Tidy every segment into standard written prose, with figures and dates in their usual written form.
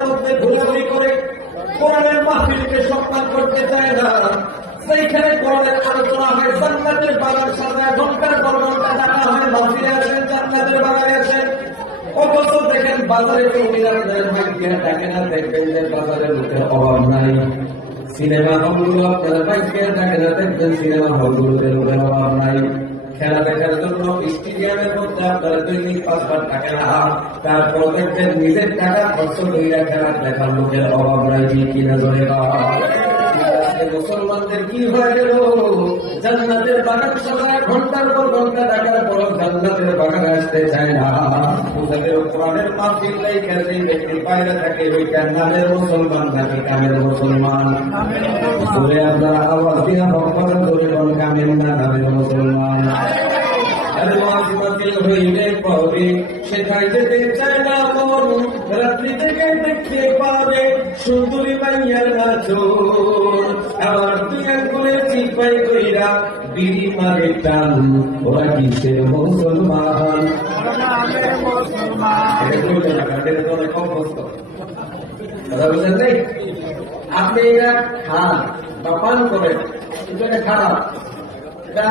ঘোরাঘুরি করে কোরআনের মাহফিলকে সম্মান করতে চায় না। সেইখানে কোরআনের আলোচনা হয়, জান্নাতের বাগান সাজায়, ঘন্টার পর ঘন্টা ডাকা হয়, মাহফিলে আসেন, জান্নাতের বাগানে আসেন। অথচ দেখেন বাজারে কবিরাজদের ভাগ্যে ডাকে না, দেখবেন যে বাজারে লোকের অভাব নাই। সিনেমা হলগুলো আপনারা ভাগ্যে ডাকে না, দেখবেন সিনেমা হলগুলোতে লোকের অভাব নাই। খেলা দেখার জন্য স্টেডিয়ামের মধ্যে আপনারা দৈনিক 5 বার টাকা না, তারপর দেখবেন নিজের টাকা খরচ কইরা খেলা দেখার লোকের অভাব নাই। কিনা ধরে মুসলমানদের কি হয়ে গেল? জান্নাতের বাগান সাজায়, ঘন্টার পর ঘন্টা টাকার পর জান্নাতের বাগানে আসতে চায় না। কোরআনের মাহফিল দেখে সেই ব্যক্তি বাইরে থাকে, ওইটার নামের মুসলমান নাকি কামের মুসলমান? বলে আপনারা আওয়াজ দিয়া ভক্ত ধরে কোন কামের না নামের মুসলমান? হইলে পরে সেটাই যেতে চায় না মন, রাত্রি থেকে দেখতে পাবে সুন্দরী মাইয়ার নাচন। আবার তুই করে চিপাই কইরা বিড়ি মারে টান, ওরা কিসের মুসলমান? আপনি এটা খান বা পান করেন, কিন্তু এটা খারাপ, এটা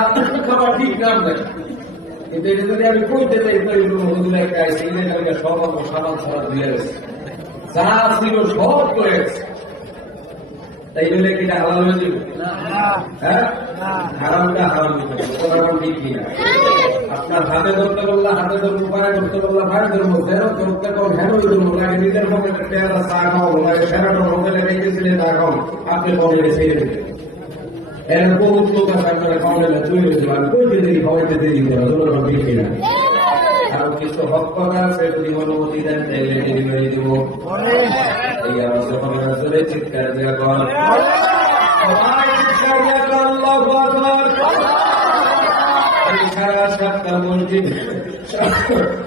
খাবার ঠিক নাম দেয়। কিন্তু এটা যদি আমি কইতে চাই সব আমার সাবান ছাড়া দিয়ে গেছে, যা ছিল সব করে গেছে, তাই বলে কি হালাল হয়ে যাবে? হ্যাঁ, হারামটা হারাম ঠিক কিনা? আপনার হাতে ধরতে বললা হাতে ধরবো, পায়ে ধরতে বললা পায়ে ধরবো, ফেরত ধরতে কম হেরোই ধরবো, লাগে নিজের পকেটে পেয়ারা চা খাও, লাগে সেরাটা হোটেলে রেখেছিলেন চা খাও, আপনি পকেটে ছেড়ে দেবেন। এর বহুত লোক আছে আপনারা খাওয়ালে চলে যাবে, আমি কইতে দেরি খাওয়াইতে দেরি করা জোর ঠিক কিনা? আর কিছু হক কথা আছে, যদি অনুমতি দেন তাইলে ডেলিভারি দেবো। এই আওয়াজ আপনারা চলে চিৎকার দেওয়া কর,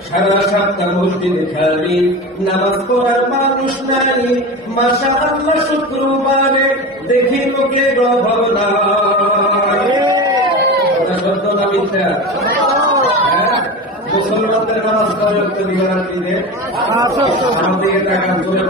সারা সপ্তাহ মসজিদ খালি, নামাজ পড়ার মানুষ নাই। মাশাআল্লাহ শুক্রবারে দেখি লোকে ভাবনা সত্য না মিথ্যা? মুসলমানদের নামাজ পড়ে দিকে টাকা তুলে